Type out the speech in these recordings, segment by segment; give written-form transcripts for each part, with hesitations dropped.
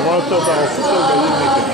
avanza para el futuro que viene que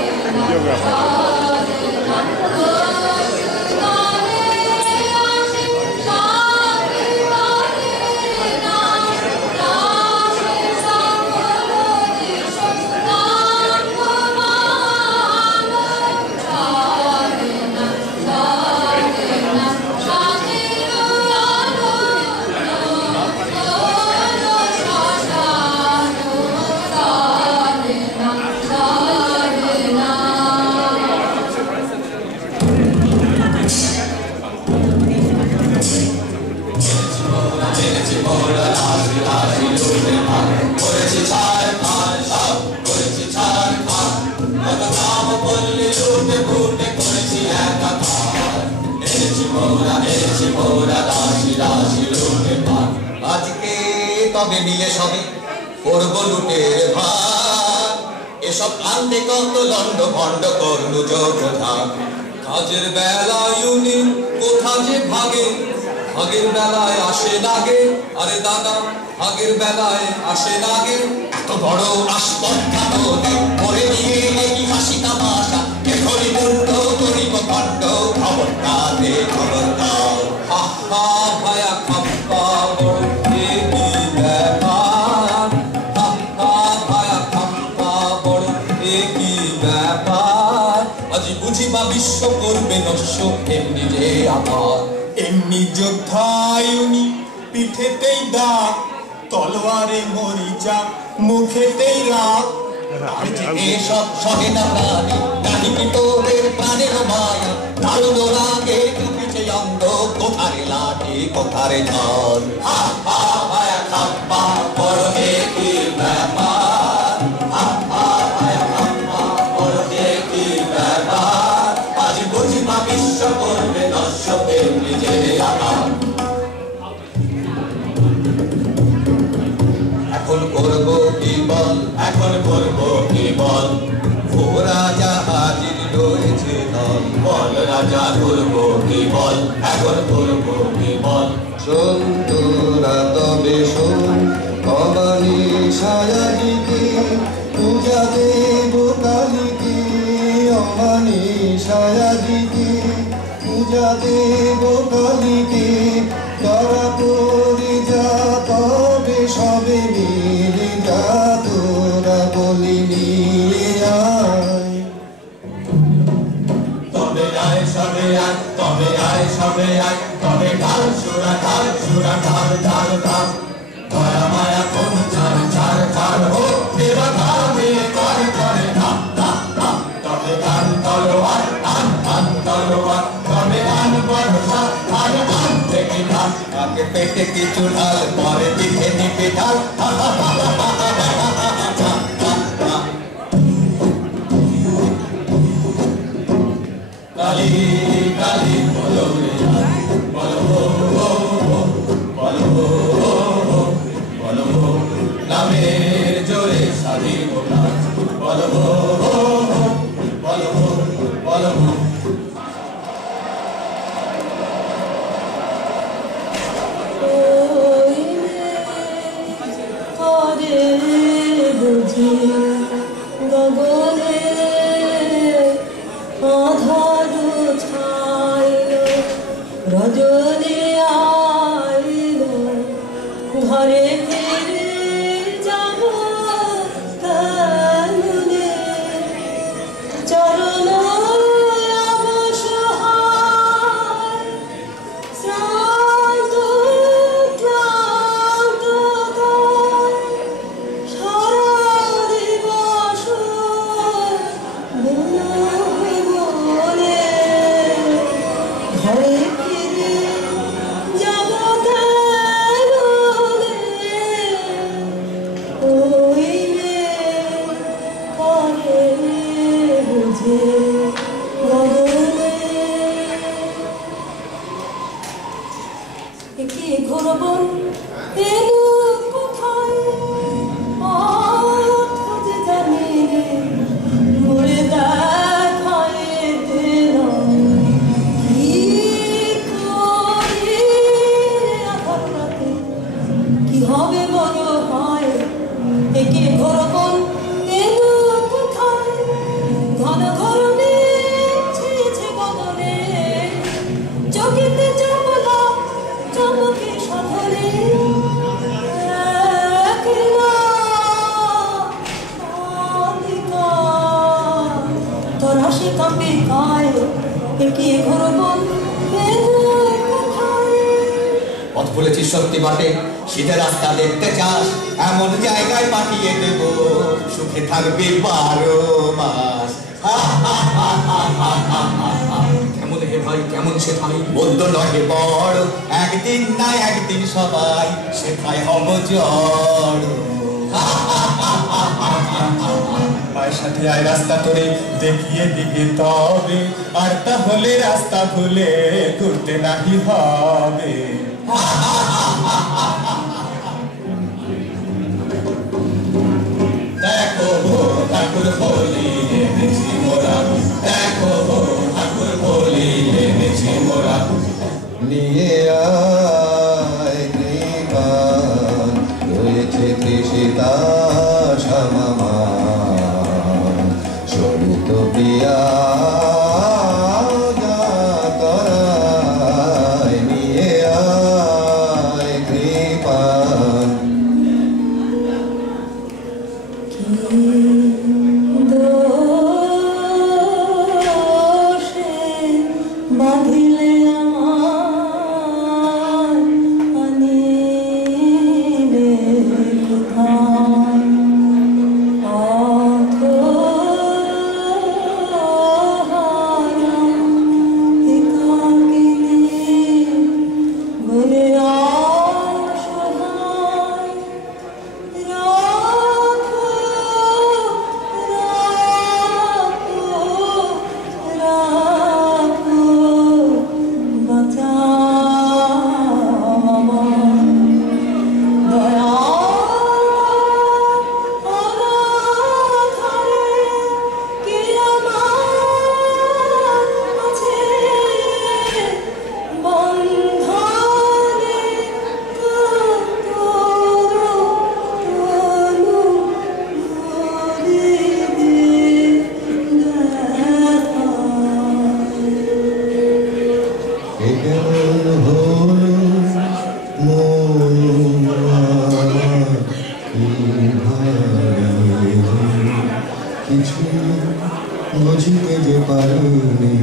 তবে মিলে সবে করব লুটের ভার এসব আনতে কত দণ্ড ভণ্ড করলু যোগধান কাজের বেলায় উনি কোথা যে ভাগে ভাগের বেলায় আসে নাগে আরে দাদা ভাগের বেলায় আসে নাগে এত বড় আসপদ্ধা নদী করে নিয়ে এই হাসি তামাশা এখনই মুন্ড করিব খণ্ড খবরদারে খবরদার হা হা ভায়া খাপ্পা বড় বুঝিবা বিশ্ব করবে নস্য এমনি যে আমার এমনি যোদ্ধায় উনি পিঠেতেই দাগ তলোয়ারে মরিচা মুখেতেই রাগ এসব সহে না প্রাণী নাহি কি তোদের প্রাণের মায়া দারুণ রাগে টুকিছে অঙ্গ কোথারে লাঠি কোথারে ঝড় হা হা ভায়া খাপ্পা বড় কি ব্যাপার হা হা ভায়া খাপ্পা বড় কি ব্যাপার আজ বুঝিবা বিশ্ব করবে নস্য এমনি যে আমার এখন করব কি বল এখন করব কি বল ও রাজা হাজির রয়েছে দল বল রাজা করব কি বল এখন করব কি বল শোন তোরা তবে শোন ভবানী সায়াজিকে পূজা দেব কালীকে অমানি সায়াজিকে পূজা দেব কালীকে তারা করে যা তবে সবে মিলে যা তোরা বলি নিয়ে আয় তবে আয় সবে আয় তবে আয় সবে আয় তবে ঢাল সুরা ঢাল ঢাল ঢাল দয়া মায়া কোন ছাড় ছাড় ছাড় হো দেবা ধামে করে করে ধাম ধাম ধাম তবে গান তলোয়ার আন আন তলোয়ার তবে গান বর্ষা আর আন থেকে ধান আগে পেটে কিছু ঢাল পরে দিকে নিপে ঢাল কালী কালী বলো রে বলো বলো বলো নামের জোরে স্বাধীন বলো বলো বলো বুঝি গগনে আধার ছাইল রজনী আইল ঘরে ফিরে যাব কানুনে চরণ অবসহায় শ্রান্ত ক্লান্ত সারা দিব তবে কায় কি ঘুরব পথ বলেছিস সত্যি বটে, শীতের রাস্তা দেখতে চাস, এমন জায়গায় পাঠিয়ে দেব, সুখে থাকবি 12 মাস। কেমন হে ভাই, কেমন সে ভাই, বলতো নহে বড়, একদিন না একদিন সবাই সেথায় হব জড়। মায়ের সাথে আয় রাস্তা তোরে দেখিয়ে দিবে তবে, আর তাহলে রাস্তা ভুলে ঘুরতে নাহি হবে। দেখো ঠাকুর বলি এনেছি মোরা, দেখো ঠাকুর বলি এনেছি মোরা। নিয়ে আয় কৃপান, রয়েছে তৃষিতা শ্যামা, সরিত প্রিয়া যাতরায়, নিয়ে আয় কৃপান। বাঁধিলে আমার আনিলে কোথায় কিছু বুঝিতে যে পারিনি।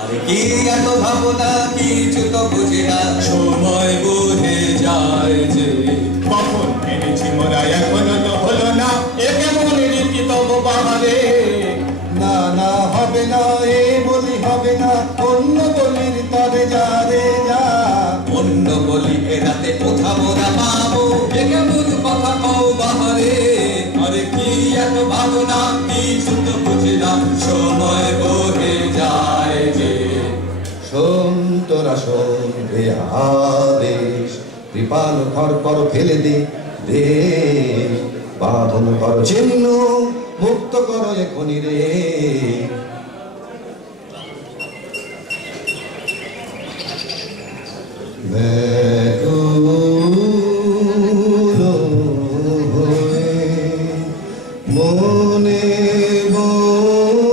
আরে কি এত ভাবনা, কিছু তো বুঝি না, সময় বুঝে যায় যে। কখন এনেছি মোরা এখনো তো হলো না, এ কেমন রীতি তব বাহারে। না না হবে না, এ বলি হবে না, অন্য বলির তবে যারে যা। অন্য বলি এ রাতে কোথাও না পাবো, এ কেমন কথা কও বাহারে। আরে কি এত ভাবনা, কিছু তো বুঝি না, সময় বহে যায় যে। শোন তোরা শোন হে আদেশ, কৃপাল ঘর কর ফেলে দে দে, বাঁধন কর চিহ্ন, মুক্ত করো এখনি রে। ব্যাকুল হয়ে মনে বনে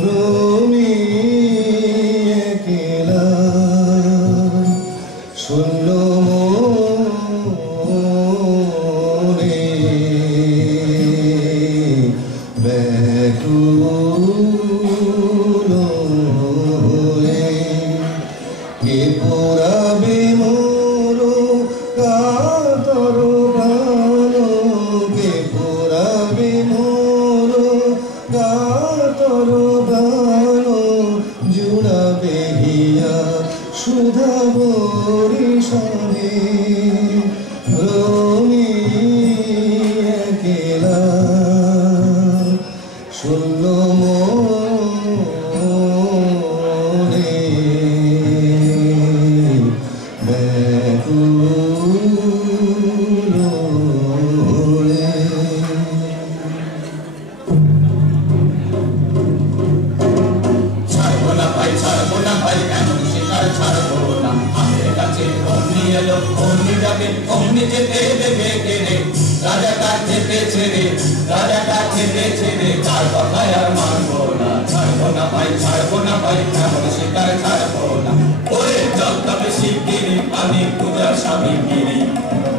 ভ্রমিয়ে কেলা, শূন্য মনে ব্যাকুল হয়ে কে পুরাবে মোর কাতর গান, কে পুরাবে মোর কাতর গান, জুড়াবে হিয়া সুধা বরিশানে ভ্রমিয়ে কেলা, শূন্য মনে ব্যাকুল হয়ে। ছাড়বো না ভাই, ছাড়বো না ভাই, এমন শিকার ছাড়বো না। আমাদের কাছে অমনি এলো, অমনি যাবে, অমনি যেতে দেবে কেড়ে। রাজাকার চেপেছে রে, রাজাকার চেপেছে রে, তার কথায় আর মানবো না। ছাড়বো না ভাই, ছাড়বো না ভাই, এমন শিকার ছাড়বো না। ওরে জল তবে শিগগিরি, আমি পূজার স্বামী গিরি,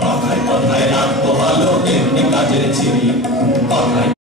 কথায় কথায় রাখবো ভালো, এমনি কাজের ছিরি, কথায়